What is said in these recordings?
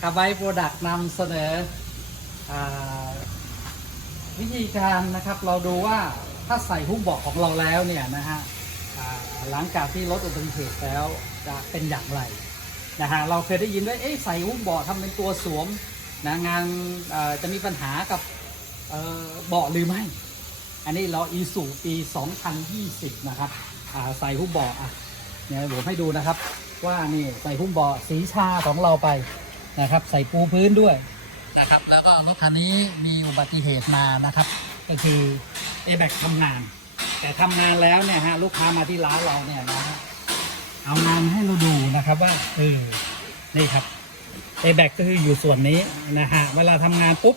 คาไบโปรดักต์นำเสนออวิธีการนะครับเราดูว่าถ้าใส่หุ้มเบาะของเราแล้วเนี่ยนะฮะอ่าหลังจากที่ลดอุบัติเหตุแล้วจะเป็นอย่างไรนะฮะเราเคยได้ยินว่าเอ๊ะใส่หุ้มเบาะทำเป็นตัวสวมนะงานจะมีปัญหากับเบาะหรือไม่ อันนี้เราอีสูปี 2020 นะครับใส่หุ้มเบาะอะเนี่ยผมให้ดูนะครับว่านี่ใส่หุ้มเบาะสีชาของเราไป นะครับ ใส่ปูพื้นด้วยนะครับ แล้วก็รถคันนี้มีอุบัติเหตุมานะครับ ก็คือ a b a c ทำงาน แต่ทำงานแล้วเนี่ยฮะลูกค้ามาที่ร้านเราเนี่ยนะฮะเอางานให้เราดูนะครับว่าเออนี่ครับ a b a c ก็คืออยู่ส่วนนี้นะฮะเวลาทำงานปุ๊บ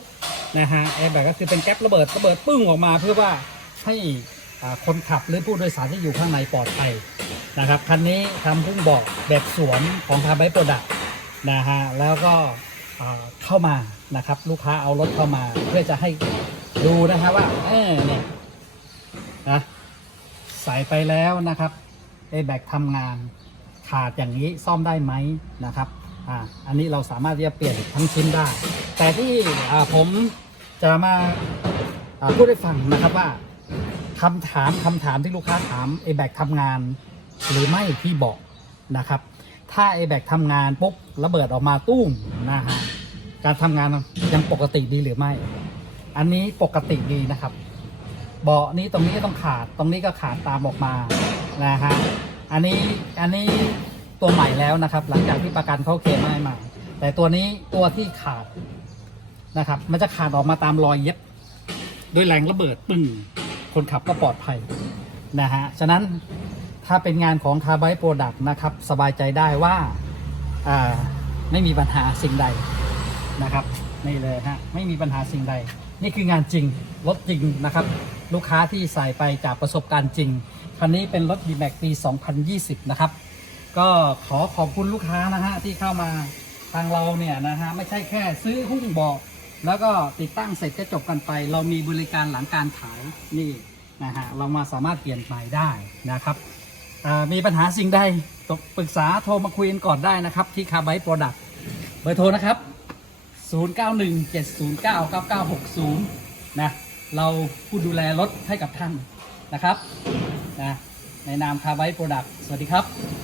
นะฮะ a b a c ก็คือเป็นแก๊ประเบิดระเบิดปึ้งออกมาเพื่อว่าให้อ่าคนขับหรือผู้โดยสารที่อยู่ข้างในปลอดภัยนะครับคันนี้ทำพุ่งเบอกแบบสวนของทาไบโปรดัก นะฮะแล้วก็เข้ามานะครับ ลูกค้าเอารถเข้ามาเพื่อจะให้ดูนะฮะว่าเออเนี่ยนะใส่ไปแล้วนะครับ a b a c ทำงานขาดอย่างนี้ซ่อมได้ไหมนะครับอ่าอันนี้เราสามารถที่จะเปลี่ยนทั้งชิ้นได้ แต่ที่ผมจะมาพูดให้ฟังนะครับว่าคำถามคำถามที่ลูกค้าถาม a b a c ทำงานหรือไม่ที่บอกนะครับ ถ้า a b a c ทำงานปุ๊บระเบิดออกมาตุ้มนะฮะการทำงานยังปกติดีหรือไม่ อันนี้ปกติดีนะครับ เบาะนี้ตรงนี้ต้องขาดตรงนี้ก็ขาดตามออกมานะฮะอันนี้อันนี้ตัวใหม่แล้วนะครับ หลังจากที่ประกันเขาเคลมให้มา แต่ตัวนี้ตัวที่ขาดนะครับ มันจะขาดออกมาตามรอยเย็บด้วยแรงระเบิดปึ้งคนขับก็ปลอดภัยนะฮะฉะนั้น ถ้าเป็นงานของคาร์ไบโปรดักต์นะครับ สบายใจได้ว่าไม่มีปัญหาสิ่งใดนะครับนี่เลยฮะไม่มีปัญหาสิ่งใด นี่คืองานจริงรถจริงนะครับ ลูกค้าที่ใส่ไปจากประสบการณ์จริงคันนี้เป็นรถ d m a x ปี 2020 นะครับ ก็ขอขอบคุณลูกค้านะฮะที่เข้ามาทางเราเนี่ยนะฮะไม่ใช่แค่ซื้อหุ้นบอก แล้วก็ติดตั้งเสร็จก็จบกันไป เรามีบริการหลังการขายนี่นะฮะเรามาสามารถเปลี่ยนใหม่ได้นะครับ มีปัญหาสิ่งใดตกปรึกษาโทรมาคุยกันก่อนได้นะครับ ที่คาร์ไบโปรดักต์เบอร์โทรนะครับ 0917099960 นะ เราผู้ดูแลรถให้กับท่านนะครับนะในนามคาร์ไบโปรดักต์สวัสดีครับ